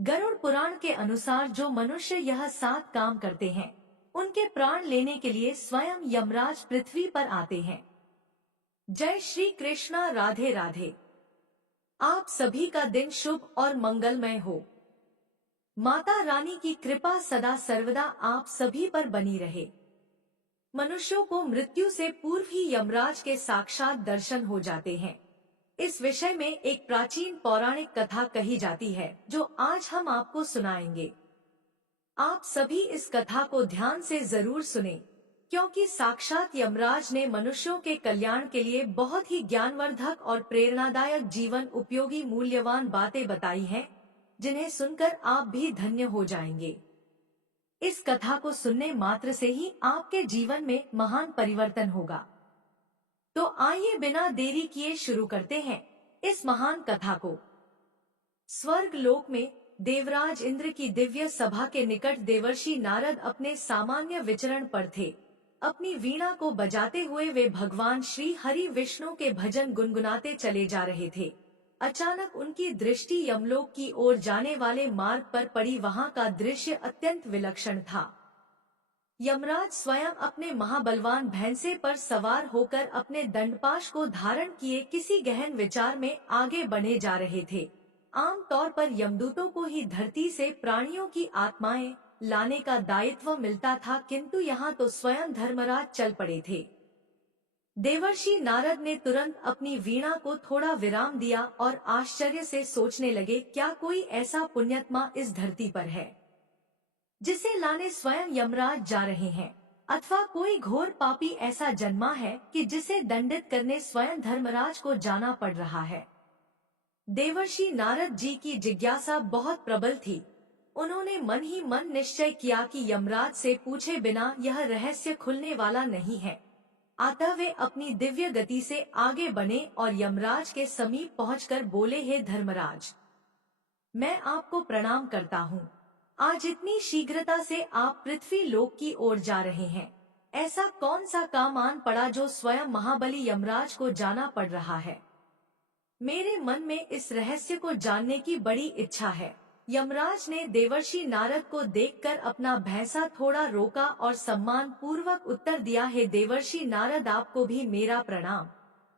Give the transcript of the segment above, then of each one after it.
गरुड़ पुराण के अनुसार जो मनुष्य यह 7 काम करते हैं, उनके प्राण लेने के लिए स्वयं यमराज पृथ्वी पर आते हैं। जय श्री कृष्णा। राधे राधे। आप सभी का दिन शुभ और मंगलमय हो। माता रानी की कृपा सदा सर्वदा आप सभी पर बनी रहे। मनुष्यों को मृत्यु से पूर्व ही यमराज के साक्षात दर्शन हो जाते हैं। इस विषय में एक प्राचीन पौराणिक कथा कही जाती है, जो आज हम आपको सुनाएंगे। आप सभी इस कथा को ध्यान से जरूर सुनें, क्योंकि साक्षात यमराज ने मनुष्यों के कल्याण के लिए बहुत ही ज्ञानवर्धक और प्रेरणादायक जीवन उपयोगी मूल्यवान बातें बताई हैं, जिन्हें सुनकर आप भी धन्य हो जाएंगे। इस कथा को सुनने मात्र से ही आपके जीवन में महान परिवर्तन होगा। तो आइए बिना देरी किए शुरू करते हैं इस महान कथा को। स्वर्ग लोक में देवराज इंद्र की दिव्य सभा के निकट देवर्षि नारद अपने सामान्य विचरण पर थे। अपनी वीणा को बजाते हुए वे भगवान श्री हरि विष्णु के भजन गुनगुनाते चले जा रहे थे। अचानक उनकी दृष्टि यमलोक की ओर जाने वाले मार्ग पर पड़ी। वहां का दृश्य अत्यंत विलक्षण था। यमराज स्वयं अपने महाबलवान भैंसे पर सवार होकर अपने दंडपाश को धारण किए किसी गहन विचार में आगे बढ़े जा रहे थे। आमतौर पर यमदूतों को ही धरती से प्राणियों की आत्माएं लाने का दायित्व मिलता था, किंतु यहाँ तो स्वयं धर्मराज चल पड़े थे। देवर्षि नारद ने तुरंत अपनी वीणा को थोड़ा विराम दिया और आश्चर्य से सोचने लगे, क्या कोई ऐसा पुण्यात्मा इस धरती पर है जिसे लाने स्वयं यमराज जा रहे हैं, अथवा कोई घोर पापी ऐसा जन्मा है कि जिसे दंडित करने स्वयं धर्मराज को जाना पड़ रहा है। देवर्षि नारद जी की जिज्ञासा बहुत प्रबल थी। उन्होंने मन ही मन निश्चय किया कि यमराज से पूछे बिना यह रहस्य खुलने वाला नहीं है। अतः वे अपनी दिव्य गति से आगे बढ़े और यमराज के समीप पहुंचकर बोले, हे धर्मराज, मैं आपको प्रणाम करता हूँ। आज इतनी शीघ्रता से आप पृथ्वी लोक की ओर जा रहे हैं। ऐसा कौन सा काम आन पड़ा जो स्वयं महाबली यमराज को जाना पड़ रहा है? मेरे मन में इस रहस्य को जानने की बड़ी इच्छा है। यमराज ने देवर्षि नारद को देखकर अपना भैंसा थोड़ा रोका और सम्मान पूर्वक उत्तर दिया, हे देवर्षि नारद, आपको भी मेरा प्रणाम।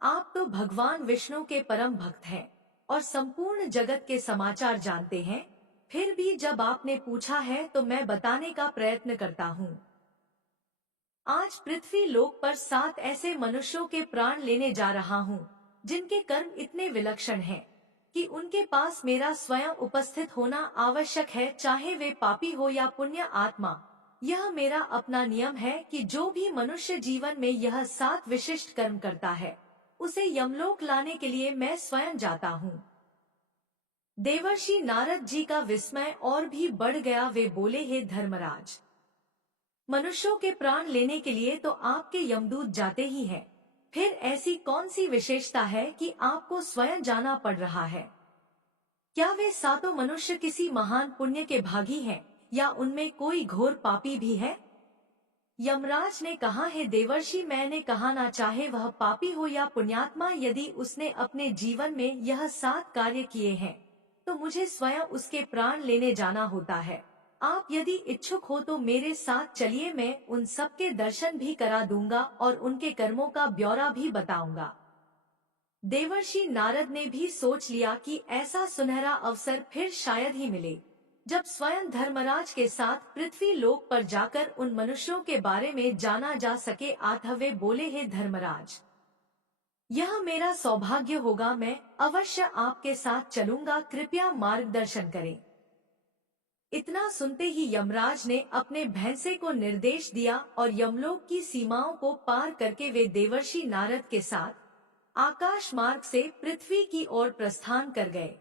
आप तो भगवान विष्णु के परम भक्त हैं और संपूर्ण जगत के समाचार जानते हैं। फिर भी जब आपने पूछा है तो मैं बताने का प्रयत्न करता हूँ। आज पृथ्वी लोक पर 7 ऐसे मनुष्यों के प्राण लेने जा रहा हूँ, जिनके कर्म इतने विलक्षण हैं कि उनके पास मेरा स्वयं उपस्थित होना आवश्यक है, चाहे वे पापी हो या पुण्य आत्मा। यह मेरा अपना नियम है कि जो भी मनुष्य जीवन में यह 7 विशिष्ट कर्म करता है, उसे यमलोक लाने के लिए मैं स्वयं जाता हूँ। देवर्षि नारद जी का विस्मय और भी बढ़ गया। वे बोले, हे धर्मराज, मनुष्यों के प्राण लेने के लिए तो आपके यमदूत जाते ही हैं, फिर ऐसी कौन सी विशेषता है कि आपको स्वयं जाना पड़ रहा है? क्या वे 7 मनुष्य किसी महान पुण्य के भागी हैं, या उनमें कोई घोर पापी भी है? यमराज ने कहा, हे देवर्षि, मैंने कहा ना, चाहे वह पापी हो या पुण्यात्मा, यदि उसने अपने जीवन में यह 7 कार्य किए हैं तो मुझे स्वयं उसके प्राण लेने जाना होता है। आप यदि इच्छुक हो तो मेरे साथ चलिए, मैं उन सबके दर्शन भी करा दूंगा और उनके कर्मों का ब्यौरा भी बताऊंगा। देवर्षि नारद ने भी सोच लिया कि ऐसा सुनहरा अवसर फिर शायद ही मिले, जब स्वयं धर्मराज के साथ पृथ्वी लोक पर जाकर उन मनुष्यों के बारे में जाना जा सके। अतः वे बोले, हे धर्मराज, यह मेरा सौभाग्य होगा, मैं अवश्य आपके साथ चलूंगा, कृपया मार्गदर्शन करें। इतना सुनते ही यमराज ने अपने भैंसे को निर्देश दिया और यमलोक की सीमाओं को पार करके वे देवर्षि नारद के साथ आकाश मार्ग से पृथ्वी की ओर प्रस्थान कर गए।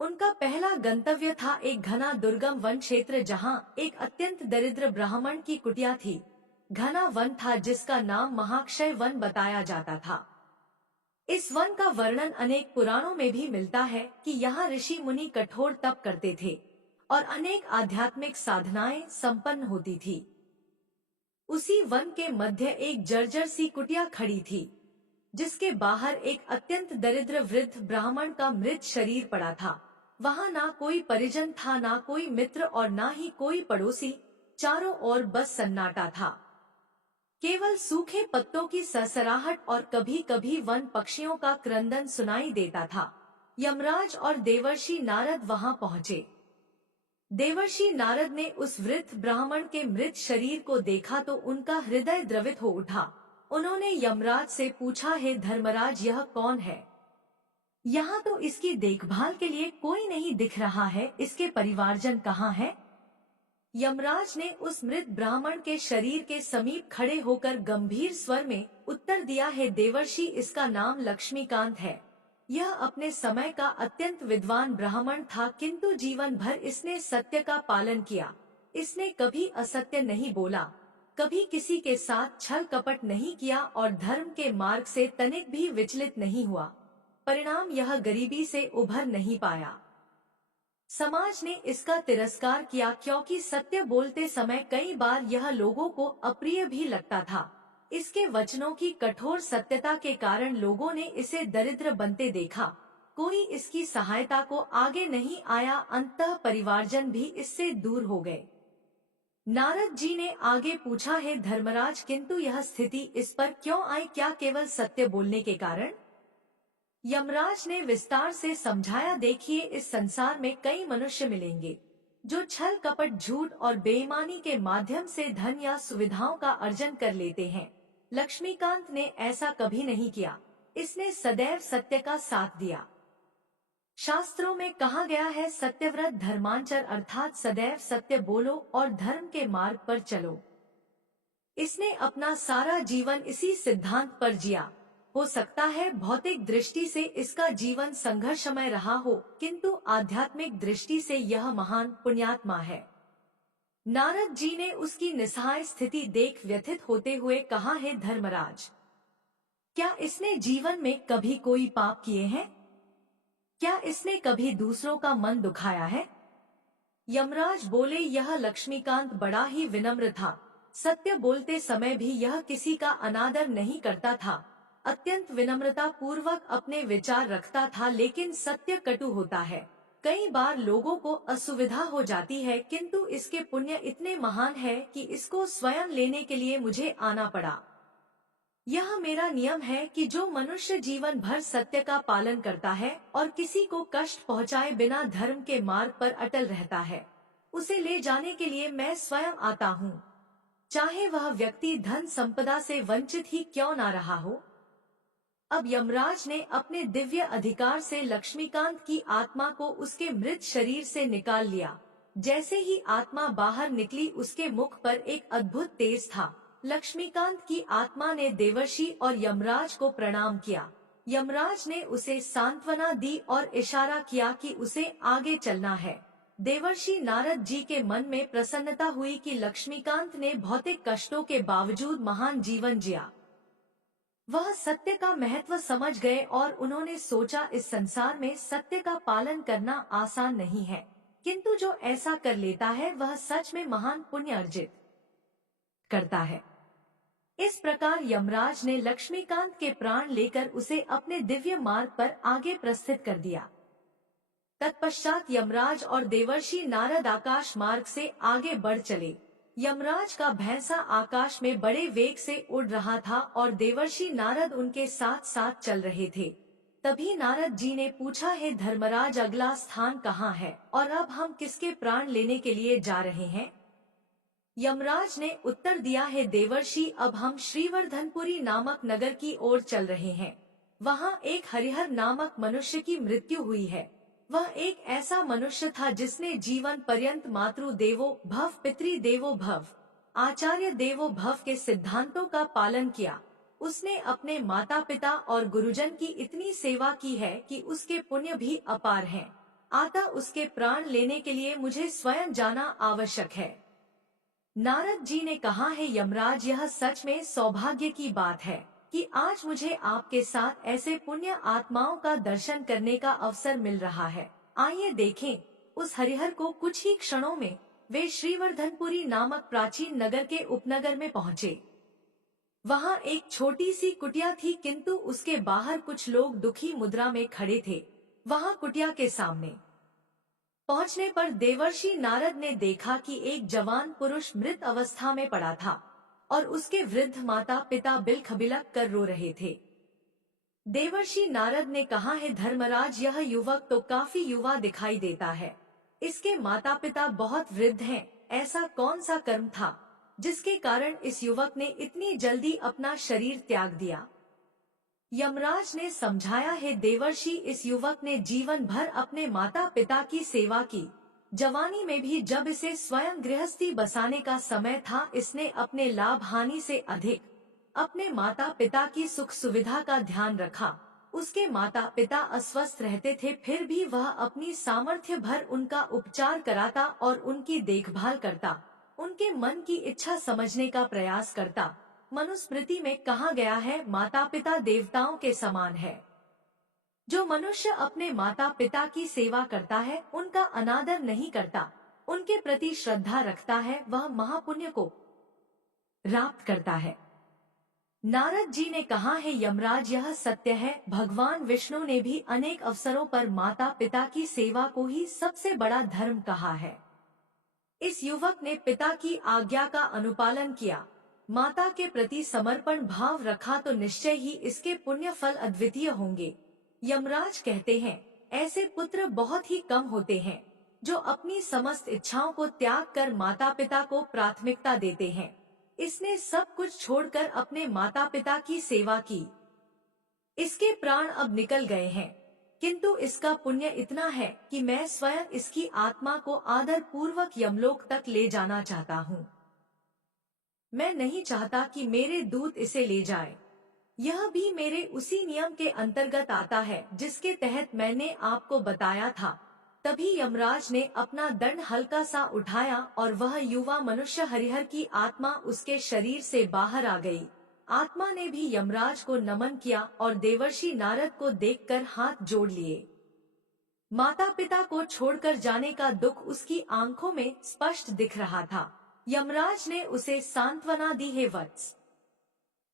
उनका पहला गंतव्य था एक घना दुर्गम वन क्षेत्र, जहां एक अत्यंत दरिद्र ब्राह्मण की कुटिया थी। घना वन था जिसका नाम महाक्षय वन बताया जाता था। इस वन का वर्णन अनेक पुराणों में भी मिलता है कि यहाँ ऋषि मुनि कठोर तप करते थे और अनेक आध्यात्मिक साधनाएं संपन्न होती थी। उसी वन के मध्य एक जर्जर सी कुटिया खड़ी थी, जिसके बाहर एक अत्यंत दरिद्र वृद्ध ब्राह्मण का मृत शरीर पड़ा था। वहाँ ना कोई परिजन था, ना कोई मित्र और ना ही कोई पड़ोसी। चारों ओर बस सन्नाटा था। केवल सूखे पत्तों की सरसराहट और कभी कभी वन पक्षियों का क्रंदन सुनाई देता था। यमराज और देवर्षि नारद वहाँ पहुँचे। देवर्षि नारद ने उस वृद्ध ब्राह्मण के मृत शरीर को देखा तो उनका हृदय द्रवित हो उठा। उन्होंने यमराज से पूछा, हे धर्मराज, यह कौन है? यहाँ तो इसकी देखभाल के लिए कोई नहीं दिख रहा है, इसके परिवारजन कहाँ हैं? यमराज ने उस मृत ब्राह्मण के शरीर के समीप खड़े होकर गंभीर स्वर में उत्तर दिया, है देवर्षि, इसका नाम लक्ष्मीकांत है। यह अपने समय का अत्यंत विद्वान ब्राह्मण था, किंतु जीवन भर इसने सत्य का पालन किया। इसने कभी असत्य नहीं बोला, कभी किसी के साथ छल कपट नहीं किया और धर्म के मार्ग से तनिक भी विचलित नहीं हुआ। परिणाम यह गरीबी से उभर नहीं पाया। समाज ने इसका तिरस्कार किया क्योंकि सत्य बोलते समय कई बार यह लोगों को अप्रिय भी लगता था। इसके वचनों की कठोर सत्यता के कारण लोगों ने इसे दरिद्र बनते देखा। कोई इसकी सहायता को आगे नहीं आया, अंततः परिवारजन भी इससे दूर हो गए। नारद जी ने आगे पूछा, है धर्मराज, किंतु यह स्थिति इस पर क्यों आई? क्या केवल सत्य बोलने के कारण? यमराज ने विस्तार से समझाया, देखिए, इस संसार में कई मनुष्य मिलेंगे जो छल कपट, झूठ और बेईमानी के माध्यम से धन या सुविधाओं का अर्जन कर लेते हैं। लक्ष्मीकांत ने ऐसा कभी नहीं किया। इसने सदैव सत्य का साथ दिया। शास्त्रों में कहा गया है, सत्यव्रत धर्मांचर, अर्थात सदैव सत्य बोलो और धर्म के मार्ग पर चलो। इसने अपना सारा जीवन इसी सिद्धांत पर जिया। हो सकता है भौतिक दृष्टि से इसका जीवन संघर्षमय रहा हो, किंतु आध्यात्मिक दृष्टि से यह महान पुण्यात्मा है। नारद जी ने उसकी निस्सहाय स्थिति देख व्यथित होते हुए कहा, है धर्मराज, क्या इसने जीवन में कभी कोई पाप किए हैं? क्या इसने कभी दूसरों का मन दुखाया है? यमराज बोले, यह लक्ष्मीकांत बड़ा ही विनम्र था। सत्य बोलते समय भी यह किसी का अनादर नहीं करता था। अत्यंत विनम्रता पूर्वक अपने विचार रखता था, लेकिन सत्य कटु होता है। कई बार लोगों को असुविधा हो जाती है, किंतु इसके पुण्य इतने महान है कि इसको स्वयं लेने के लिए मुझे आना पड़ा। यह मेरा नियम है कि जो मनुष्य जीवन भर सत्य का पालन करता है और किसी को कष्ट पहुँचाए बिना धर्म के मार्ग पर अटल रहता है, उसे ले जाने के लिए मैं स्वयं आता हूँ, चाहे वह व्यक्ति धन संपदा से वंचित ही क्यों ना रहा हो। अब यमराज ने अपने दिव्य अधिकार से लक्ष्मीकांत की आत्मा को उसके मृत शरीर से निकाल लिया। जैसे ही आत्मा बाहर निकली, उसके मुख पर एक अद्भुत तेज था। लक्ष्मीकांत की आत्मा ने देवर्षि और यमराज को प्रणाम किया। यमराज ने उसे सांत्वना दी और इशारा किया कि उसे आगे चलना है। देवर्षि नारद जी के मन में प्रसन्नता हुई कि लक्ष्मीकांत ने भौतिक कष्टों के बावजूद महान जीवन जिया। वह सत्य का महत्व समझ गए और उन्होंने सोचा, इस संसार में सत्य का पालन करना आसान नहीं है, किंतु जो ऐसा कर लेता है वह सच में महान पुण्य अर्जित करता है। इस प्रकार यमराज ने लक्ष्मीकांत के प्राण लेकर उसे अपने दिव्य मार्ग पर आगे प्रस्थित कर दिया। तत्पश्चात यमराज और देवर्षि नारद आकाश मार्ग से आगे बढ़ चले। यमराज का भैंसा आकाश में बड़े वेग से उड़ रहा था और देवर्षि नारद उनके साथ साथ चल रहे थे। तभी नारद जी ने पूछा, है धर्मराज, अगला स्थान कहाँ है और अब हम किसके प्राण लेने के लिए जा रहे हैं? यमराज ने उत्तर दिया, है देवर्षि, अब हम श्रीवर्धनपुरी नामक नगर की ओर चल रहे हैं। वहाँ एक हरिहर नामक मनुष्य की मृत्यु हुई है। वह एक ऐसा मनुष्य था जिसने जीवन पर्यंत मातृ देवो भव, पितृ देवो भव, आचार्य देवो भव के सिद्धांतों का पालन किया। उसने अपने माता पिता और गुरुजन की इतनी सेवा की है कि उसके पुण्य भी अपार हैं। अतः उसके प्राण लेने के लिए मुझे स्वयं जाना आवश्यक है। नारद जी ने कहा, है यमराज, यह सच में सौभाग्य की बात है कि आज मुझे आपके साथ ऐसे पुण्य आत्माओं का दर्शन करने का अवसर मिल रहा है। आइए देखें उस हरिहर को। कुछ ही क्षणों में वे श्रीवर्धनपुरी नामक प्राचीन नगर के उपनगर में पहुँचे। वहाँ एक छोटी सी कुटिया थी, किंतु उसके बाहर कुछ लोग दुखी मुद्रा में खड़े थे। वहाँ कुटिया के सामने पहुंचने पर देवर्षि नारद ने देखा कि एक जवान पुरुष मृत अवस्था में पड़ा था और उसके वृद्ध माता पिता बिलख बिलख कर रो रहे थे। देवर्षि नारद ने कहा, है धर्मराज, यह युवक तो काफी युवा दिखाई देता है। इसके माता पिता बहुत वृद्ध हैं। ऐसा कौन सा कर्म था जिसके कारण इस युवक ने इतनी जल्दी अपना शरीर त्याग दिया? यमराज ने समझाया, है देवर्षि, इस युवक ने जीवन भर अपने माता पिता की सेवा की। जवानी में भी जब इसे स्वयं गृहस्थी बसाने का समय था, इसने अपने लाभ हानि से अधिक अपने माता पिता की सुख सुविधा का ध्यान रखा। उसके माता पिता अस्वस्थ रहते थे, फिर भी वह अपनी सामर्थ्य भर उनका उपचार कराता और उनकी देखभाल करता, उनके मन की इच्छा समझने का प्रयास करता। मनुस्मृति में कहा गया है, माता पिता देवताओं के समान है। जो मनुष्य अपने माता पिता की सेवा करता है, उनका अनादर नहीं करता, उनके प्रति श्रद्धा रखता है, वह महापुण्य को प्राप्त करता है। नारद जी ने कहा, है यमराज, यह सत्य है। भगवान विष्णु ने भी अनेक अवसरों पर माता पिता की सेवा को ही सबसे बड़ा धर्म कहा है। इस युवक ने पिता की आज्ञा का अनुपालन किया, माता के प्रति समर्पण भाव रखा, तो निश्चय ही इसके पुण्य फल अद्वितीय होंगे। यमराज कहते हैं, ऐसे पुत्र बहुत ही कम होते हैं जो अपनी समस्त इच्छाओं को त्याग कर माता पिता को प्राथमिकता देते हैं। इसने सब कुछ छोड़कर अपने माता पिता की सेवा की। इसके प्राण अब निकल गए हैं, किंतु इसका पुण्य इतना है कि मैं स्वयं इसकी आत्मा को आदर पूर्वक यमलोक तक ले जाना चाहता हूँ। मैं नहीं चाहता कि मेरे दूत इसे ले जाए। यह भी मेरे उसी नियम के अंतर्गत आता है जिसके तहत मैंने आपको बताया था। तभी यमराज ने अपना दंड हल्का सा उठाया और वह युवा मनुष्य हरिहर की आत्मा उसके शरीर से बाहर आ गई। आत्मा ने भी यमराज को नमन किया और देवर्षि नारद को देखकर हाथ जोड़ लिए। माता पिता को छोड़कर जाने का दुख उसकी आंखों में स्पष्ट दिख रहा था। यमराज ने उसे सांत्वना दी, है वत्स,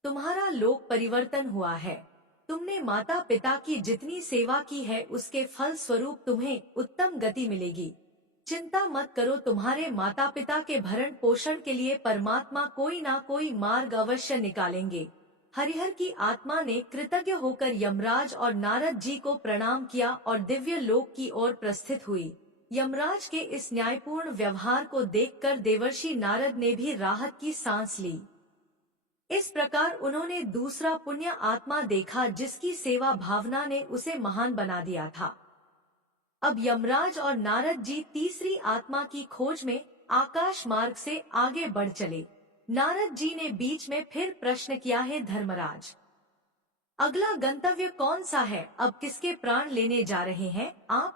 तुम्हारा लोक परिवर्तन हुआ है। तुमने माता पिता की जितनी सेवा की है उसके फल स्वरूप तुम्हें उत्तम गति मिलेगी। चिंता मत करो, तुम्हारे माता पिता के भरण पोषण के लिए परमात्मा कोई ना कोई मार्ग अवश्य निकालेंगे। हरिहर की आत्मा ने कृतज्ञ होकर यमराज और नारद जी को प्रणाम किया और दिव्य लोक की ओर प्रस्थित हुई। यमराज के इस न्यायपूर्ण व्यवहार को देखकर देवर्षि नारद ने भी राहत की सांस ली। इस प्रकार उन्होंने दूसरा पुण्य आत्मा देखा जिसकी सेवा भावना ने उसे महान बना दिया था। अब यमराज और नारद जी तीसरी आत्मा की खोज में आकाश मार्ग से आगे बढ़ चले। नारद जी ने बीच में फिर प्रश्न किया, है धर्मराज, अगला गंतव्य कौन सा है? अब किसके प्राण लेने जा रहे हैं आप?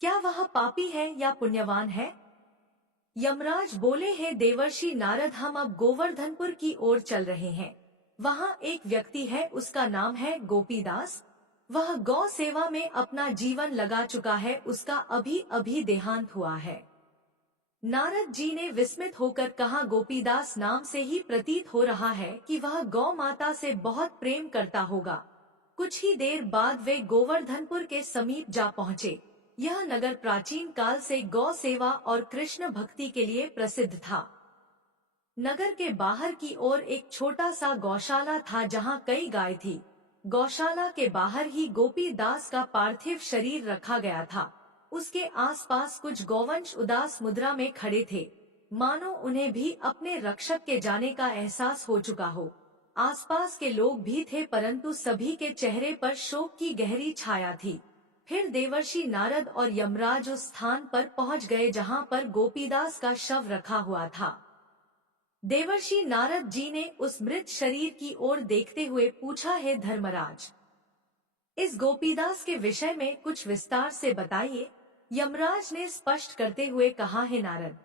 क्या वह पापी है या पुण्यवान है? यमराज बोले, हैं देवर्षि नारद, हम अब गोवर्धनपुर की ओर चल रहे हैं। वहाँ एक व्यक्ति है, उसका नाम है गोपीदास। वह गौ सेवा में अपना जीवन लगा चुका है, उसका अभी अभी देहांत हुआ है। नारद जी ने विस्मित होकर कहा, गोपीदास नाम से ही प्रतीत हो रहा है कि वह गौ माता से बहुत प्रेम करता होगा। कुछ ही देर बाद वे गोवर्धनपुर के समीप जा पहुँचे। यह नगर प्राचीन काल से गौ सेवा और कृष्ण भक्ति के लिए प्रसिद्ध था। नगर के बाहर की ओर एक छोटा सा गौशाला था जहाँ कई गाय थी। गौशाला के बाहर ही गोपी दास का पार्थिव शरीर रखा गया था। उसके आसपास कुछ गौवंश उदास मुद्रा में खड़े थे, मानो उन्हें भी अपने रक्षक के जाने का एहसास हो चुका हो। आसपास के लोग भी थे, परंतु सभी के चेहरे पर शोक की गहरी छाया थी। फिर देवर्षि नारद और यमराज उस स्थान पर पहुंच गए जहां पर गोपीदास का शव रखा हुआ था। देवर्षि नारद जी ने उस मृत शरीर की ओर देखते हुए पूछा, है धर्मराज, इस गोपीदास के विषय में कुछ विस्तार से बताइए। यमराज ने स्पष्ट करते हुए कहा, है नारद,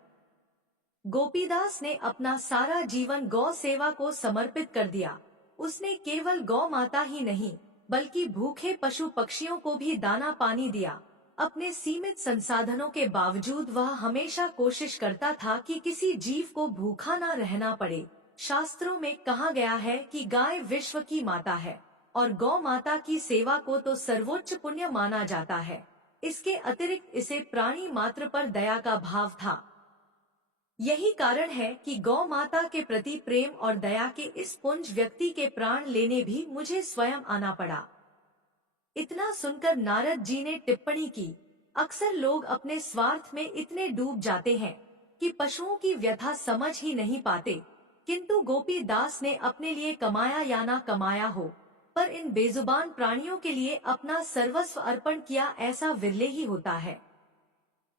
गोपीदास ने अपना सारा जीवन गौ सेवा को समर्पित कर दिया। उसने केवल गौ माता ही नहीं बल्कि भूखे पशु पक्षियों को भी दाना पानी दिया। अपने सीमित संसाधनों के बावजूद वह हमेशा कोशिश करता था कि किसी जीव को भूखा न रहना पड़े। शास्त्रों में कहा गया है कि गाय विश्व की माता है और गौ माता की सेवा को तो सर्वोच्च पुण्य माना जाता है। इसके अतिरिक्त इसे प्राणी मात्र पर दया का भाव था। यही कारण है कि गौ माता के प्रति प्रेम और दया के इस पुंज व्यक्ति के प्राण लेने भी मुझे स्वयं आना पड़ा। इतना सुनकर नारद जी ने टिप्पणी की, अक्सर लोग अपने स्वार्थ में इतने डूब जाते हैं कि पशुओं की व्यथा समझ ही नहीं पाते, किंतु गोपी दास ने अपने लिए कमाया या ना कमाया हो, पर इन बेजुबान प्राणियों के लिए अपना सर्वस्व अर्पण किया ऐसा विरले ही होता है।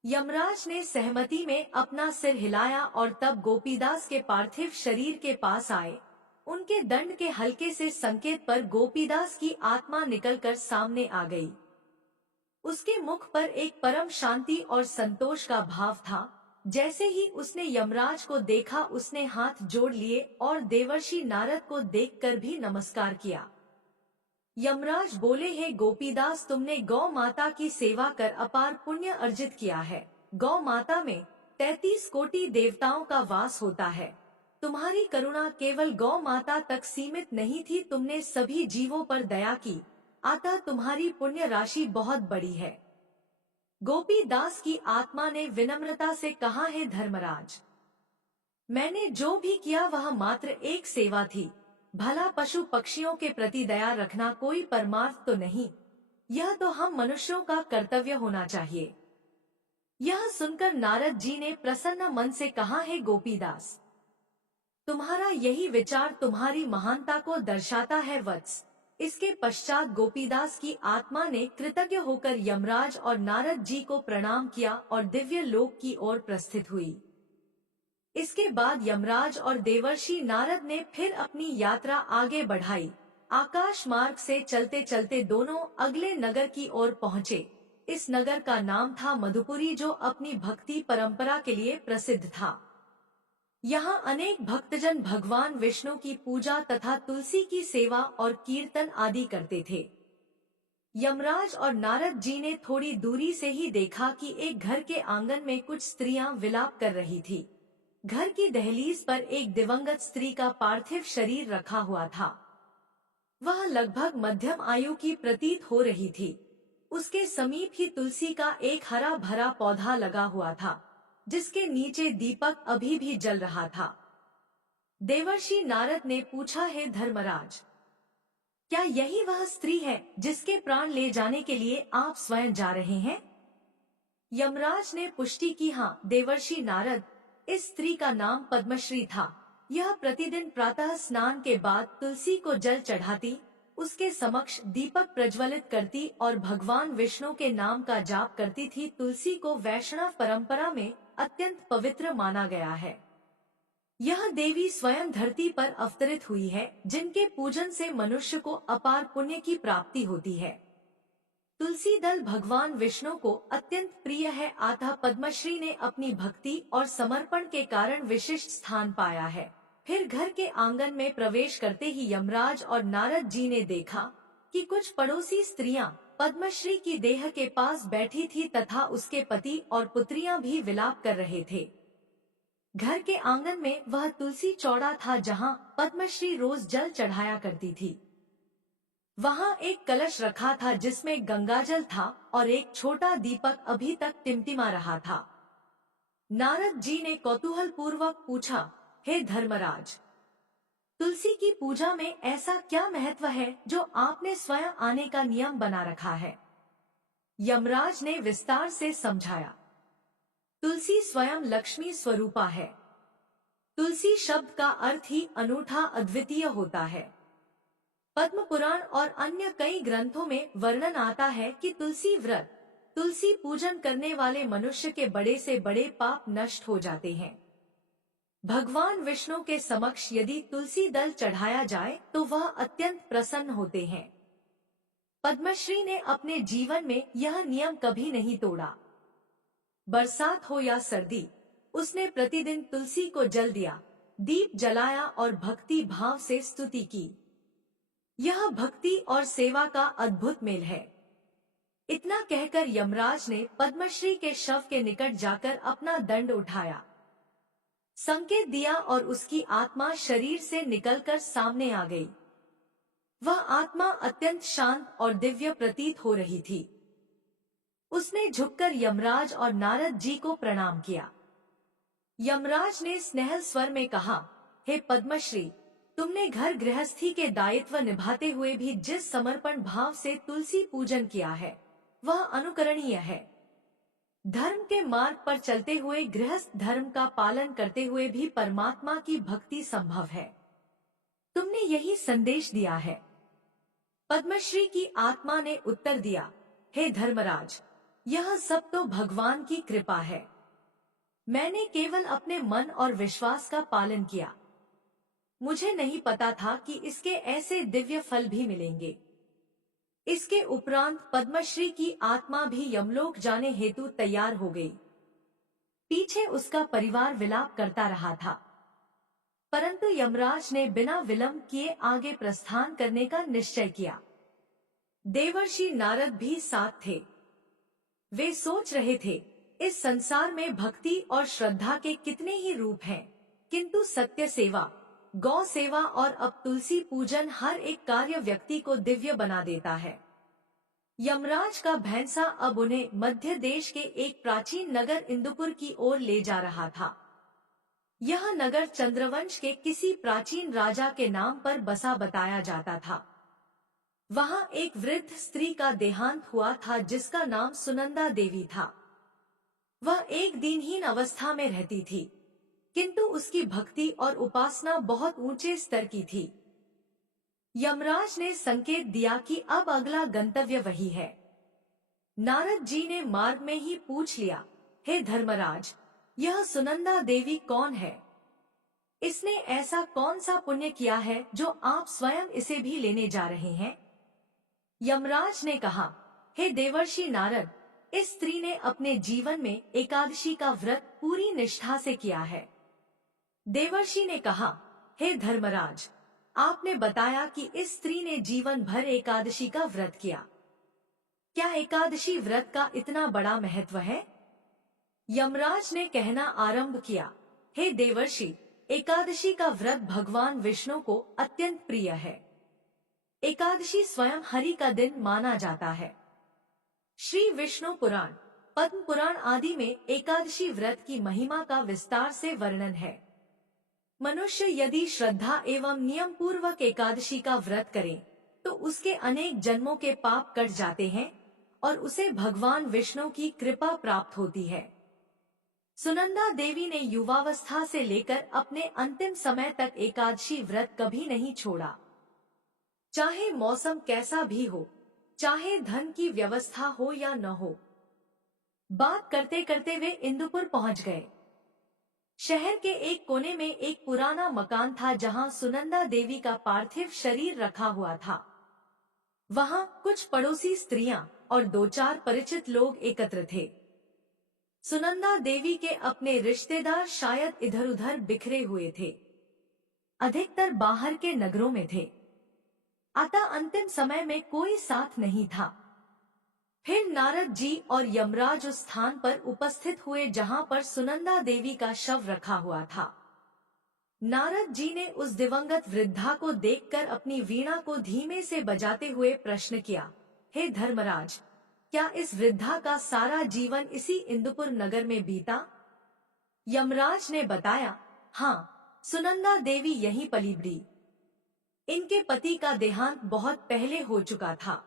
यमराज ने सहमति में अपना सिर हिलाया और तब गोपीदास के पार्थिव शरीर के पास आए। उनके दंड के हल्के से संकेत पर गोपीदास की आत्मा निकलकर सामने आ गई। उसके मुख पर एक परम शांति और संतोष का भाव था। जैसे ही उसने यमराज को देखा उसने हाथ जोड़ लिए और देवर्षि नारद को देखकर भी नमस्कार किया। यमराज बोले, हे गोपीदास, तुमने गौ माता की सेवा कर अपार पुण्य अर्जित किया है। गौ माता में 33 कोटि देवताओं का वास होता है। तुम्हारी करुणा केवल गौ माता तक सीमित नहीं थी, तुमने सभी जीवों पर दया की, अतः तुम्हारी पुण्य राशि बहुत बड़ी है। गोपीदास की आत्मा ने विनम्रता से कहा, हे धर्मराज, मैंने जो भी किया वह मात्र एक सेवा थी। भला पशु पक्षियों के प्रति दया रखना कोई परमार्थ तो नहीं, यह तो हम मनुष्यों का कर्तव्य होना चाहिए। यह सुनकर नारद जी ने प्रसन्न मन से कहा, हे गोपीदास, तुम्हारा यही विचार तुम्हारी महानता को दर्शाता है वत्स। इसके पश्चात गोपीदास की आत्मा ने कृतज्ञ होकर यमराज और नारद जी को प्रणाम किया और दिव्य लोक की ओर प्रस्थित हुई। इसके बाद यमराज और देवर्षि नारद ने फिर अपनी यात्रा आगे बढ़ाई। आकाश मार्ग से चलते चलते दोनों अगले नगर की ओर पहुँचे। इस नगर का नाम था मधुपुरी, जो अपनी भक्ति परंपरा के लिए प्रसिद्ध था। यहाँ अनेक भक्तजन भगवान विष्णु की पूजा तथा तुलसी की सेवा और कीर्तन आदि करते थे। यमराज और नारद जी ने थोड़ी दूरी से ही देखा कि एक घर के आंगन में कुछ स्त्रियां विलाप कर रही थी। घर की दहलीज पर एक दिवंगत स्त्री का पार्थिव शरीर रखा हुआ था। वह लगभग मध्यम आयु की प्रतीत हो रही थी। उसके समीप ही तुलसी का एक हरा भरा पौधा लगा हुआ था, जिसके नीचे दीपक अभी भी जल रहा था। देवर्षि नारद ने पूछा, हे धर्मराज, क्या यही वह स्त्री है जिसके प्राण ले जाने के लिए आप स्वयं जा रहे हैं? यमराज ने पुष्टि की, हाँ देवर्षि नारद, इस स्त्री का नाम पद्मश्री था। यह प्रतिदिन प्रातः स्नान के बाद तुलसी को जल चढ़ाती, उसके समक्ष दीपक प्रज्वलित करती और भगवान विष्णु के नाम का जाप करती थी। तुलसी को वैष्णव परंपरा में अत्यंत पवित्र माना गया है। यह देवी स्वयं धरती पर अवतरित हुई है, जिनके पूजन से मनुष्य को अपार पुण्य की प्राप्ति होती है। तुलसी दल भगवान विष्णु को अत्यंत प्रिय है, अतः पद्मश्री ने अपनी भक्ति और समर्पण के कारण विशिष्ट स्थान पाया है। फिर घर के आंगन में प्रवेश करते ही यमराज और नारद जी ने देखा कि कुछ पड़ोसी स्त्रियां पद्मश्री की देह के पास बैठी थी तथा उसके पति और पुत्रियां भी विलाप कर रहे थे। घर के आंगन में वह तुलसी चौड़ा था जहां पद्मश्री रोज जल चढ़ाया करती थी। वहां एक कलश रखा था जिसमें गंगाजल था और एक छोटा दीपक अभी तक टिमटिमा रहा था। नारद जी ने कौतूहल पूर्वक पूछा, हे धर्मराज, तुलसी की पूजा में ऐसा क्या महत्व है जो आपने स्वयं आने का नियम बना रखा है? यमराज ने विस्तार से समझाया। तुलसी स्वयं लक्ष्मी स्वरूपा है। तुलसी शब्द का अर्थ ही अनूठा अद्वितीय होता है। पद्म पुराण और अन्य कई ग्रंथों में वर्णन आता है कि तुलसी व्रत, तुलसी पूजन करने वाले मनुष्य के बड़े से बड़े पाप नष्ट हो जाते हैं। भगवान विष्णु के समक्ष यदि तुलसी दल चढ़ाया जाए तो वह अत्यंत प्रसन्न होते हैं। पद्मश्री ने अपने जीवन में यह नियम कभी नहीं तोड़ा। बरसात हो या सर्दी, उसने प्रतिदिन तुलसी को जल दिया, दीप जलाया और भक्ति भाव से स्तुति की। यह भक्ति और सेवा का अद्भुत मेल है। इतना कहकर यमराज ने पद्मश्री के शव के निकट जाकर अपना दंड उठाया, संकेत दिया और उसकी आत्मा शरीर से निकलकर सामने आ गई। वह आत्मा अत्यंत शांत और दिव्य प्रतीत हो रही थी। उसने झुककर यमराज और नारद जी को प्रणाम किया। यमराज ने स्नेहल स्वर में कहा, हे पद्मश्री, तुमने घर गृहस्थी के दायित्व निभाते हुए भी जिस समर्पण भाव से तुलसी पूजन किया है वह अनुकरणीय है। धर्म के मार्ग पर चलते हुए गृहस्थ धर्म का पालन करते हुए भी परमात्मा की भक्ति संभव है। तुमने यही संदेश दिया है। पद्मश्री की आत्मा ने उत्तर दिया, हे धर्मराज, यह सब तो भगवान की कृपा है। मैंने केवल अपने मन और विश्वास का पालन किया। मुझे नहीं पता था कि इसके ऐसे दिव्य फल भी मिलेंगे। इसके उपरांत पद्मश्री की आत्मा भी यमलोक जाने हेतु तैयार हो गई। पीछे उसका परिवार विलाप करता रहा था, परंतु यमराज ने बिना विलंब किए आगे प्रस्थान करने का निश्चय किया। देवर्षि नारद भी साथ थे। वे सोच रहे थे, इस संसार में भक्ति और श्रद्धा के कितने ही रूप हैं, किंतु सत्य सेवा, गौ सेवा और अब तुलसी पूजन हर एक कार्य व्यक्ति को दिव्य बना देता है। यमराज का भैंसा अब उन्हें मध्य देश के एक प्राचीन नगर इंदुपुर की ओर ले जा रहा था। यह नगर चंद्रवंश के किसी प्राचीन राजा के नाम पर बसा बताया जाता था। वहां एक वृद्ध स्त्री का देहांत हुआ था जिसका नाम सुनंदा देवी था। वह एक दिनहीन अवस्था में रहती थी, किंतु उसकी भक्ति और उपासना बहुत ऊंचे स्तर की थी। यमराज ने संकेत दिया कि अब अगला गंतव्य वही है। नारद जी ने मार्ग में ही पूछ लिया, हे धर्मराज, यह सुनंदा देवी कौन है? इसने ऐसा कौन सा पुण्य किया है जो आप स्वयं इसे भी लेने जा रहे हैं? यमराज ने कहा, हे देवर्षि नारद, इस स्त्री ने अपने जीवन में एकादशी का व्रत पूरी निष्ठा से किया है। देवर्षि ने कहा, हे धर्मराज, आपने बताया कि इस स्त्री ने जीवन भर एकादशी का व्रत किया। क्या एकादशी व्रत का इतना बड़ा महत्व है? यमराज ने कहना आरंभ किया, हे देवर्षि, एकादशी का व्रत भगवान विष्णु को अत्यंत प्रिय है। एकादशी स्वयं हरि का दिन माना जाता है। श्री विष्णु पुराण, पद्म पुराण आदि में एकादशी व्रत की महिमा का विस्तार से वर्णन है। मनुष्य यदि श्रद्धा एवं नियम पूर्वक एकादशी का व्रत करे तो उसके अनेक जन्मों के पाप कट जाते हैं और उसे भगवान विष्णु की कृपा प्राप्त होती है। सुनंदा देवी ने युवावस्था से लेकर अपने अंतिम समय तक एकादशी व्रत कभी नहीं छोड़ा। चाहे मौसम कैसा भी हो, चाहे धन की व्यवस्था हो या न हो। बात करते करते वे इंदुपुर पहुंच गए। शहर के एक कोने में एक पुराना मकान था जहां सुनंदा देवी का पार्थिव शरीर रखा हुआ था। वहां कुछ पड़ोसी स्त्रियां और 2-4 परिचित लोग एकत्र थे। सुनंदा देवी के अपने रिश्तेदार शायद इधर उधर बिखरे हुए थे। अधिकतर बाहर के नगरों में थे। अतः अंतिम समय में कोई साथ नहीं था। फिर नारद जी और यमराज उस स्थान पर उपस्थित हुए जहां पर सुनंदा देवी का शव रखा हुआ था। नारद जी ने उस दिवंगत वृद्धा को देखकर अपनी वीणा को धीमे से बजाते हुए प्रश्न किया, हे धर्मराज, क्या इस वृद्धा का सारा जीवन इसी इंदुपुर नगर में बीता? यमराज ने बताया, हाँ, सुनंदा देवी यहीं पली बढ़ी। इनके पति का देहांत बहुत पहले हो चुका था।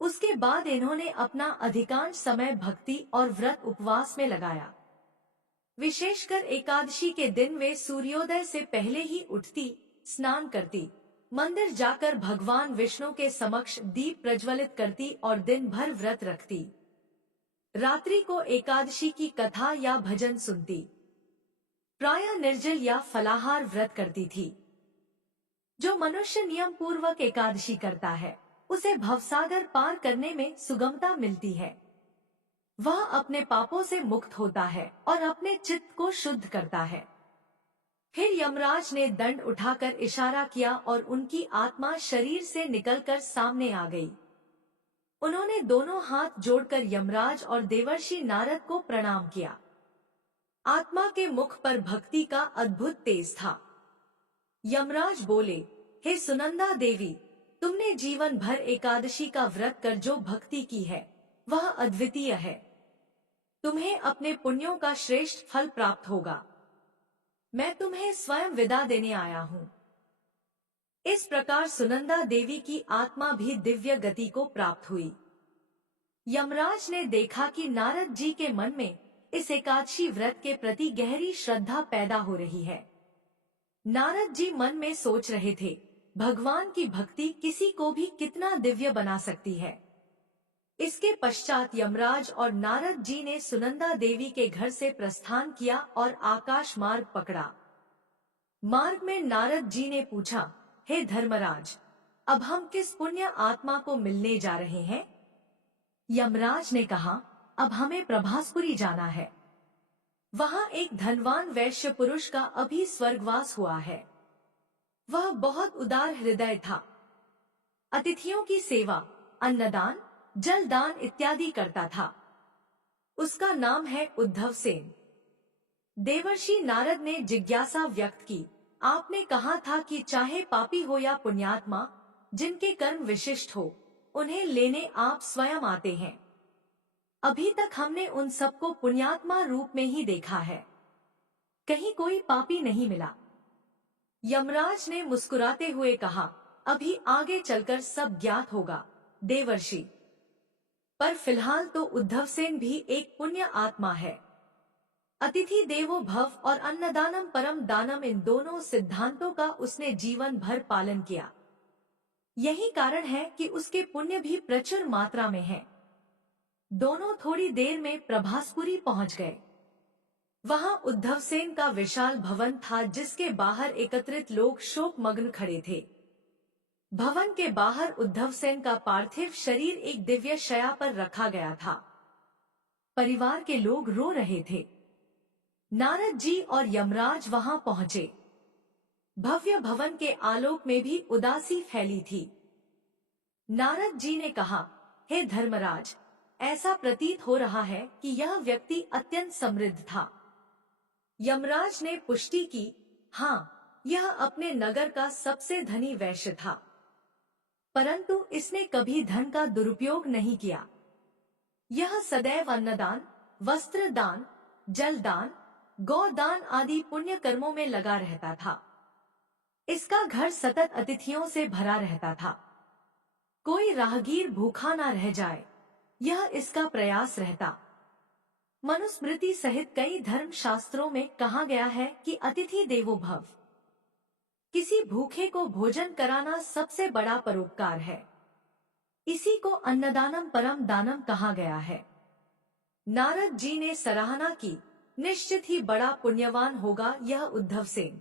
उसके बाद इन्होंने अपना अधिकांश समय भक्ति और व्रत उपवास में लगाया। विशेषकर एकादशी के दिन वे सूर्योदय से पहले ही उठती, स्नान करती, मंदिर जाकर भगवान विष्णु के समक्ष दीप प्रज्वलित करती और दिन भर व्रत रखती। रात्रि को एकादशी की कथा या भजन सुनती। प्रायः निर्जल या फलाहार व्रत करती थी। जो मनुष्य नियम पूर्वक एकादशी करता है उसे भवसागर पार करने में सुगमता मिलती है। वह अपने पापों से मुक्त होता है और अपने चित्त को शुद्ध करता है। फिर यमराज ने दंड उठाकर इशारा किया और उनकी आत्मा शरीर से निकलकर सामने आ गई। उन्होंने दोनों हाथ जोड़कर यमराज और देवर्षि नारद को प्रणाम किया। आत्मा के मुख पर भक्ति का अद्भुत तेज था। यमराज बोले, हे सुनंदा देवी, तुमने जीवन भर एकादशी का व्रत कर जो भक्ति की है वह अद्वितीय है। तुम्हें अपने पुण्यों का श्रेष्ठ फल प्राप्त होगा। मैं तुम्हें स्वयं विदा देने आया हूँ। इस प्रकार सुनंदा देवी की आत्मा भी दिव्य गति को प्राप्त हुई। यमराज ने देखा कि नारद जी के मन में इस एकादशी व्रत के प्रति गहरी श्रद्धा पैदा हो रही है। नारद जी मन में सोच रहे थे, भगवान की भक्ति किसी को भी कितना दिव्य बना सकती है। इसके पश्चात यमराज और नारद जी ने सुनंदा देवी के घर से प्रस्थान किया और आकाश मार्ग पकड़ा। मार्ग में नारद जी ने पूछा, हे धर्मराज, अब हम किस पुण्य आत्मा को मिलने जा रहे हैं? यमराज ने कहा, अब हमें प्रभासपुरी जाना है। वहाँ एक धनवान वैश्य पुरुष का अभी स्वर्गवास हुआ है। वह बहुत उदार हृदय था। अतिथियों की सेवा, अन्नदान, जलदान इत्यादि करता था। उसका नाम है उद्धव सेन। देवर्षि नारद ने जिज्ञासा व्यक्त की, आपने कहा था कि चाहे पापी हो या पुण्यात्मा, जिनके कर्म विशिष्ट हो, उन्हें लेने आप स्वयं आते हैं। अभी तक हमने उन सबको पुण्यात्मा रूप में ही देखा है, कहीं कोई पापी नहीं मिला। यमराज ने मुस्कुराते हुए कहा, अभी आगे चलकर सब ज्ञात होगा देवर्षि, पर फिलहाल तो उद्धवसेन भी एक पुण्य आत्मा है। अतिथि देवो भव और अन्नदानम परम दानम, इन दोनों सिद्धांतों का उसने जीवन भर पालन किया। यही कारण है कि उसके पुण्य भी प्रचुर मात्रा में है। दोनों थोड़ी देर में प्रभासपुरी पहुंच गए। वहां उद्धवसेन का विशाल भवन था, जिसके बाहर एकत्रित लोग शोकमग्न खड़े थे। भवन के बाहर उद्धवसेन का पार्थिव शरीर एक दिव्य शया पर रखा गया था। परिवार के लोग रो रहे थे। नारद जी और यमराज वहां पहुंचे। भव्य भवन के आलोक में भी उदासी फैली थी। नारद जी ने कहा, हे धर्मराज, ऐसा प्रतीत हो रहा है कि यह व्यक्ति अत्यंत समृद्ध था। यमराज ने पुष्टि की, हाँ, यह अपने नगर का सबसे धनी वैश्य था, परंतु इसने कभी धन का दुरुपयोग नहीं किया। यह सदैव अन्नदान, वस्त्र दान, जलदान, गौदान आदि पुण्य कर्मों में लगा रहता था। इसका घर सतत अतिथियों से भरा रहता था। कोई राहगीर भूखा न रह जाए, यह इसका प्रयास रहता। मनुस्मृति सहित कई धर्म शास्त्रों में कहा गया है कि अतिथि देवो भव। किसी भूखे को भोजन कराना सबसे बड़ा परोपकार है। इसी को अन्नदानम परम दानम कहा गया है। नारद जी ने सराहना की, निश्चित ही बड़ा पुण्यवान होगा यह उद्धवसेन।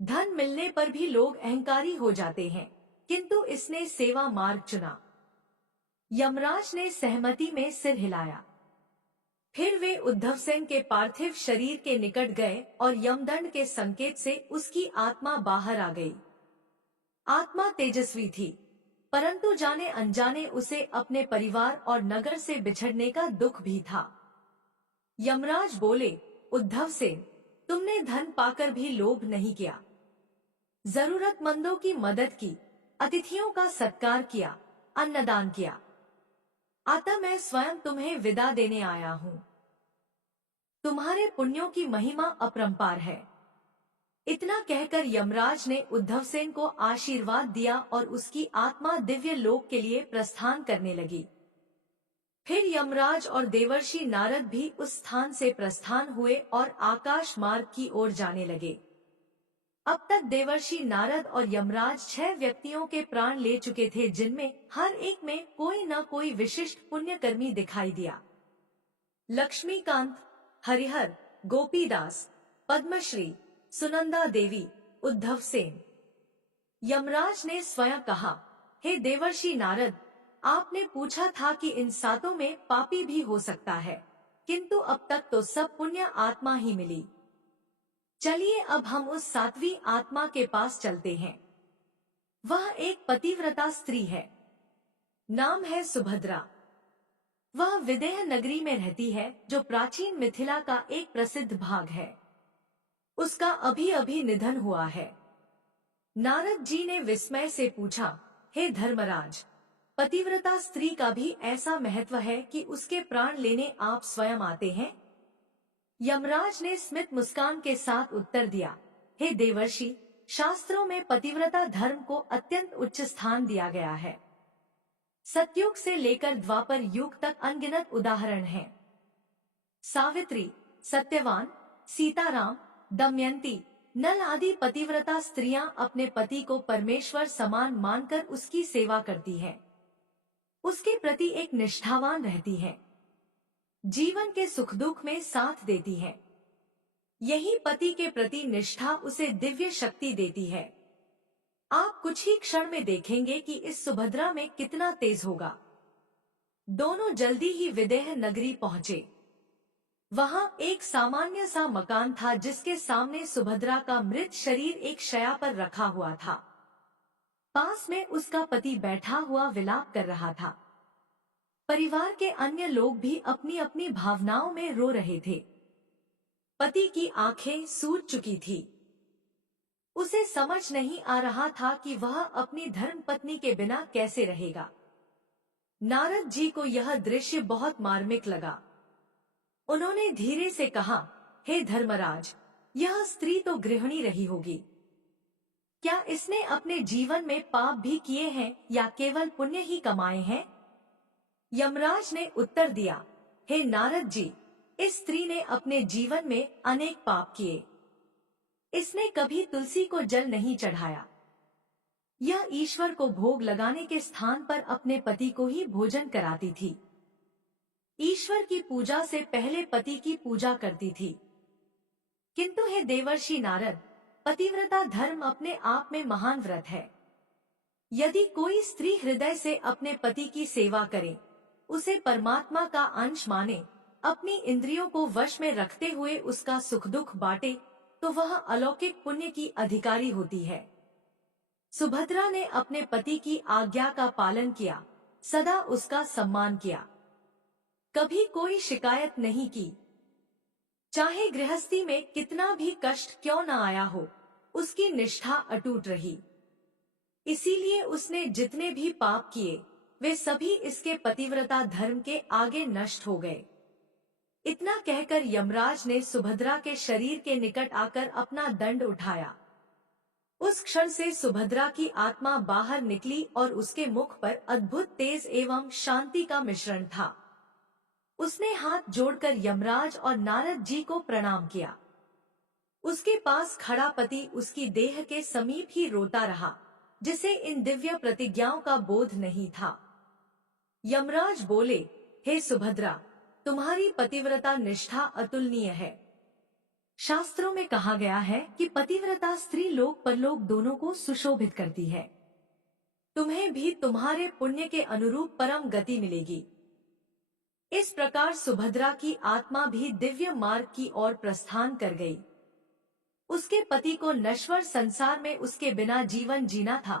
धन मिलने पर भी लोग अहंकारी हो जाते हैं, किंतु इसने सेवा मार्ग चुना। यमराज ने सहमति में सिर हिलाया। फिर वे उद्धवसेन के पार्थिव शरीर के निकट गए और यमदंड के संकेत से उसकी आत्मा बाहर आ गई। आत्मा तेजस्वी थी, परंतु जाने अनजाने उसे अपने परिवार और नगर से बिछड़ने का दुख भी था। यमराज बोले, उद्धवसेन, तुमने धन पाकर भी लोभ नहीं किया। जरूरतमंदों की मदद की, अतिथियों का सत्कार किया, अन्नदान किया। अतः मैं स्वयं तुम्हें विदा देने आया हूँ। तुम्हारे पुण्यों की महिमा अपरंपार है। इतना कहकर यमराज ने उद्धवसेन को आशीर्वाद दिया और उसकी आत्मा दिव्य लोक के लिए प्रस्थान करने लगी। फिर यमराज और देवर्षि नारद भी उस स्थान से प्रस्थान हुए और आकाश मार्ग की ओर जाने लगे। अब तक देवर्षि नारद और यमराज 6 व्यक्तियों के प्राण ले चुके थे, जिनमें हर एक में कोई न कोई विशिष्ट पुण्यकर्मी दिखाई दिया। लक्ष्मीकांत, हरिहर, गोपीदास, पद्मश्री, सुनंदा देवी, उद्धवसेन। यमराज ने स्वयं कहा, हे देवर्षि नारद, आपने पूछा था कि इन 7 में पापी भी हो सकता है, किंतु अब तक तो सब पुण्य आत्मा ही मिली। चलिए अब हम उस 7वीं आत्मा के पास चलते हैं। वह एक पतिव्रता स्त्री है, नाम है सुभद्रा। वह विदेह नगरी में रहती है, जो प्राचीन मिथिला का एक प्रसिद्ध भाग है। उसका अभी अभी निधन हुआ है। नारद जी ने विस्मय से पूछा, हे धर्मराज, पतिव्रता स्त्री का भी ऐसा महत्व है कि उसके प्राण लेने आप स्वयं आते हैं? यमराज ने स्मित मुस्कान के साथ उत्तर दिया, हे देवर्षि, शास्त्रों में पतिव्रता धर्म को अत्यंत उच्च स्थान दिया गया है। सतयुग से लेकर द्वापर युग तक अनगिनत उदाहरण हैं। सावित्री, सत्यवान, सीताराम, दमयंती, नल आदि पतिव्रता स्त्रियां अपने पति को परमेश्वर समान मानकर उसकी सेवा करती हैं। उसके प्रति एक निष्ठावान रहती हैं। जीवन के सुख दुख में साथ देती हैं। यही पति के प्रति निष्ठा उसे दिव्य शक्ति देती है। आप कुछ ही क्षण में देखेंगे कि इस सुभद्रा में कितना तेज होगा। दोनों जल्दी ही विदेह नगरी पहुँचे। वहां एक सामान्य सा मकान था जिसके सामने सुभद्रा का मृत शरीर एक शया पर रखा हुआ था। पास में उसका पति बैठा हुआ विलाप कर रहा था। परिवार के अन्य लोग भी अपनी अपनी भावनाओं में रो रहे थे। पति की आंखें सूज चुकी थी। उसे समझ नहीं आ रहा था कि वह अपनी धर्मपत्नी के बिना कैसे रहेगा। नारद जी को यह दृश्य बहुत मार्मिक लगा। उन्होंने धीरे से कहा, हे धर्मराज, यह स्त्री तो गृहिणी रही होगी। क्या इसने अपने जीवन में पाप भी किए हैं या केवल पुण्य ही कमाए हैं? यमराज ने उत्तर दिया, हे नारद जी, इस स्त्री ने अपने जीवन में अनेक पाप किए। इसने कभी तुलसी को जल नहीं चढ़ाया। यह ईश्वर को भोग लगाने के स्थान पर अपने पति को ही भोजन कराती थी। ईश्वर की पूजा से पहले पति की पूजा करती थी। किंतु हे देवर्षि नारद, पतिव्रता धर्म अपने आप में महान व्रत है। यदि कोई स्त्री हृदय से अपने पति की सेवा करे, उसे परमात्मा का अंश माने, अपनी इंद्रियों को वश में रखते हुए उसका सुख दुख बांटे, तो वह अलौकिक पुण्य की अधिकारी होती है। सुभद्रा ने अपने पति की आज्ञा का पालन किया, सदा उसका सम्मान किया, कभी कोई शिकायत नहीं की। चाहे गृहस्थी में कितना भी कष्ट क्यों न आया हो, उसकी निष्ठा अटूट रही। इसीलिए उसने जितने भी पाप किए, वे सभी इसके पतिव्रता धर्म के आगे नष्ट हो गए। इतना कहकर यमराज ने सुभद्रा के शरीर के निकट आकर अपना दंड उठाया। उस क्षण से सुभद्रा की आत्मा बाहर निकली और उसके मुख पर अद्भुत तेज एवं शांति का मिश्रण था। उसने हाथ जोड़कर यमराज और नारद जी को प्रणाम किया। उसके पास खड़ा पति उसकी देह के समीप ही रोता रहा, जिसे इन दिव्य प्रतिज्ञाओं का बोध नहीं था। यमराज बोले, हे सुभद्रा, तुम्हारी पतिव्रता निष्ठा अतुलनीय है। शास्त्रों में कहा गया है कि पतिव्रता स्त्री लोक परलोक दोनों को सुशोभित करती है। तुम्हें भी तुम्हारे पुण्य के अनुरूप परम गति मिलेगी। इस प्रकार सुभद्रा की आत्मा भी दिव्य मार्ग की ओर प्रस्थान कर गई। उसके पति को नश्वर संसार में उसके बिना जीवन जीना था,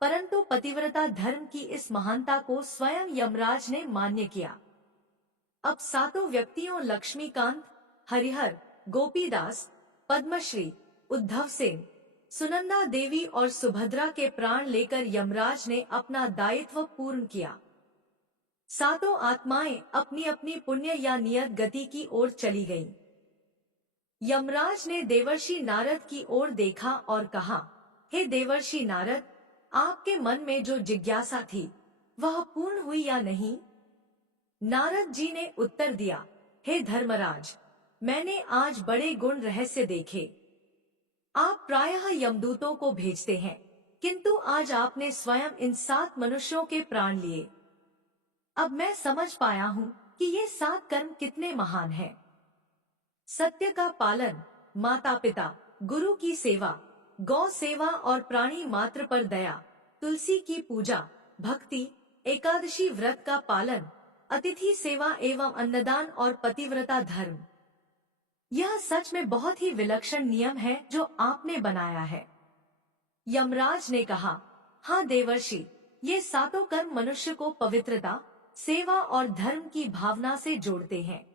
परंतु पतिव्रता धर्म की इस महानता को स्वयं यमराज ने मान्य किया। अब सातों व्यक्तियों लक्ष्मीकांत, हरिहर, गोपीदास, पद्मश्री, उद्धव सेन, सुनंदा देवी और सुभद्रा के प्राण लेकर यमराज ने अपना दायित्व पूर्ण किया। सातों आत्माएं अपनी अपनी पुण्य या नियत गति की ओर चली गईं। यमराज ने देवर्षि नारद की ओर देखा और कहा, हे देवर्षि नारद, आपके मन में जो जिज्ञासा थी वह पूर्ण हुई या नहीं? नारद जी ने उत्तर दिया, हे धर्मराज, मैंने आज बड़े गुण रहस्य देखे। आप प्रायः यमदूतों को भेजते हैं, किंतु आज आपने स्वयं इन 7 मनुष्यों के प्राण लिए। अब मैं समझ पाया हूँ कि ये 7 कर्म कितने महान हैं। सत्य का पालन, माता पिता, गुरु की सेवा, गौ सेवा और प्राणी मात्र पर दया, तुलसी की पूजा, भक्ति, एकादशी व्रत का पालन, अतिथि सेवा एवं अन्नदान और पतिव्रता धर्म। यह सच में बहुत ही विलक्षण नियम है जो आपने बनाया है। यमराज ने कहा, हाँ देवर्षि, ये सातों कर्म मनुष्य को पवित्रता, सेवा और धर्म की भावना से जोड़ते हैं।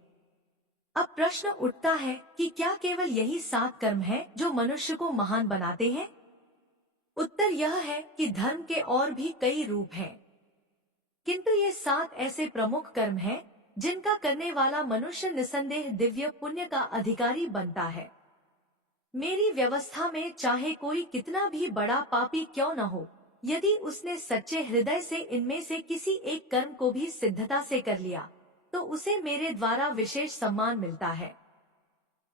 अब प्रश्न उठता है कि क्या केवल यही 7 कर्म हैं जो मनुष्य को महान बनाते हैं? उत्तर यह है कि धर्म के और भी कई रूप हैं। किंतु ये 7 ऐसे प्रमुख कर्म हैं जिनका करने वाला मनुष्य निसंदेह दिव्य पुण्य का अधिकारी बनता है। मेरी व्यवस्था में चाहे कोई कितना भी बड़ा पापी क्यों न हो, यदि उसने सच्चे हृदय से इनमें से किसी एक कर्म को भी सिद्धता से कर लिया, तो उसे मेरे द्वारा विशेष सम्मान मिलता है।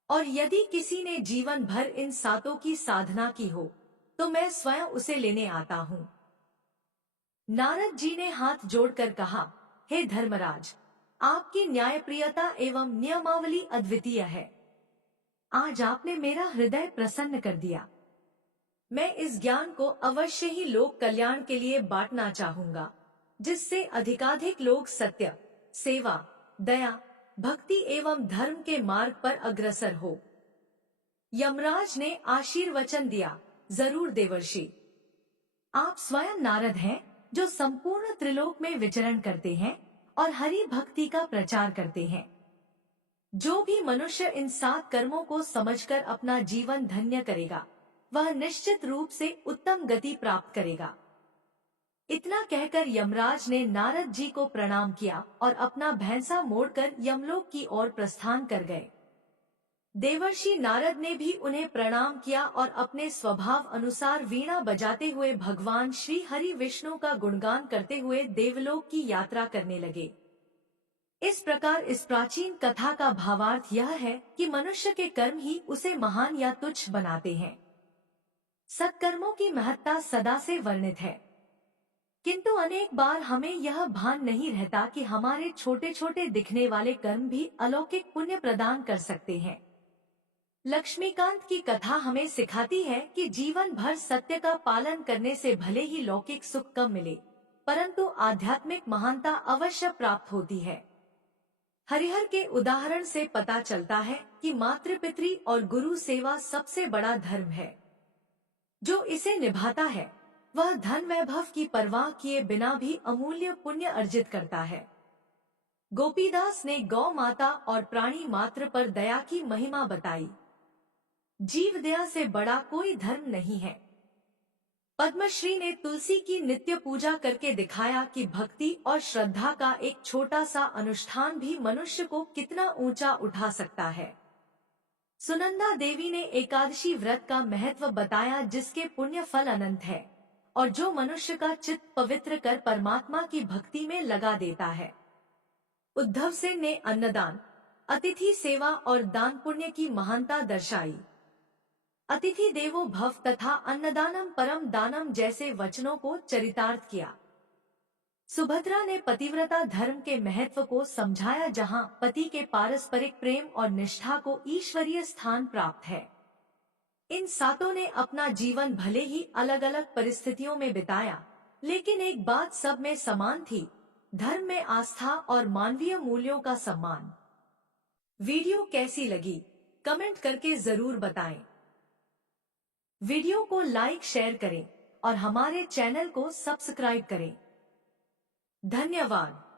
और यदि किसी ने जीवन भर इन 7 की साधना की हो, तो मैं स्वयं उसे लेने आता हूँ। नारद जी ने हाथ जोड़कर कहा, हे धर्मराज, आपकी न्यायप्रियता एवं नियमावली अद्वितीय है। आज आपने मेरा हृदय प्रसन्न कर दिया। मैं इस ज्ञान को अवश्य ही लोक कल्याण के लिए बांटना चाहूंगा, जिससे अधिकाधिक लोग सत्य, सेवा, दया, भक्ति एवं धर्म के मार्ग पर अग्रसर हो। यमराज ने आशीर्वचन दिया, जरूर देवर्षि। आप स्वयं नारद हैं, जो संपूर्ण त्रिलोक में विचरण करते हैं और हरि भक्ति का प्रचार करते हैं। जो भी मनुष्य इन 7 कर्मों को समझकर अपना जीवन धन्य करेगा, वह निश्चित रूप से उत्तम गति प्राप्त करेगा। इतना कहकर यमराज ने नारद जी को प्रणाम किया और अपना भैंसा मोड़कर यमलोक की ओर प्रस्थान कर गए। देवर्षि नारद ने भी उन्हें प्रणाम किया और अपने स्वभाव अनुसार वीणा बजाते हुए भगवान श्री हरि विष्णु का गुणगान करते हुए देवलोक की यात्रा करने लगे। इस प्रकार इस प्राचीन कथा का भावार्थ यह है कि मनुष्य के कर्म ही उसे महान या तुच्छ बनाते हैं। सत्कर्मों की महत्ता सदा से वर्णित है, किंतु अनेक बार हमें यह भान नहीं रहता कि हमारे छोटे छोटे दिखने वाले कर्म भी अलौकिक पुण्य प्रदान कर सकते हैं। लक्ष्मीकांत की कथा हमें सिखाती है कि जीवन भर सत्य का पालन करने से भले ही लौकिक सुख कम मिले, परंतु आध्यात्मिक महानता अवश्य प्राप्त होती है। हरिहर के उदाहरण से पता चलता है कि मातृपितृ और गुरु सेवा सबसे बड़ा धर्म है। जो इसे निभाता है, वह धन वैभव की परवाह किए बिना भी अमूल्य पुण्य अर्जित करता है। गोपीदास ने गौ माता और प्राणी मात्र पर दया की महिमा बताई। जीव दया से बड़ा कोई धर्म नहीं है। पद्मश्री ने तुलसी की नित्य पूजा करके दिखाया कि भक्ति और श्रद्धा का एक छोटा सा अनुष्ठान भी मनुष्य को कितना ऊंचा उठा सकता है। सुनंदा देवी ने एकादशी व्रत का महत्व बताया, जिसके पुण्य फल अनंत है और जो मनुष्य का चित्त पवित्र कर परमात्मा की भक्ति में लगा देता है। उद्धव सेन ने अन्नदान, अतिथि सेवा और दान पुण्य की महानता दर्शाई। अतिथि देवो भव तथा अन्नदानम परम दानम जैसे वचनों को चरितार्थ किया। सुभद्रा ने पतिव्रता धर्म के महत्व को समझाया, जहां पति के पारस्परिक प्रेम और निष्ठा को ईश्वरीय स्थान प्राप्त है। इन 7 ने अपना जीवन भले ही अलग अलग परिस्थितियों में बिताया, लेकिन एक बात सब में समान थी, धर्म में आस्था और मानवीय मूल्यों का सम्मान। वीडियो कैसी लगी कमेंट करके जरूर बताएं। वीडियो को लाइक शेयर करें और हमारे चैनल को सब्सक्राइब करें। धन्यवाद।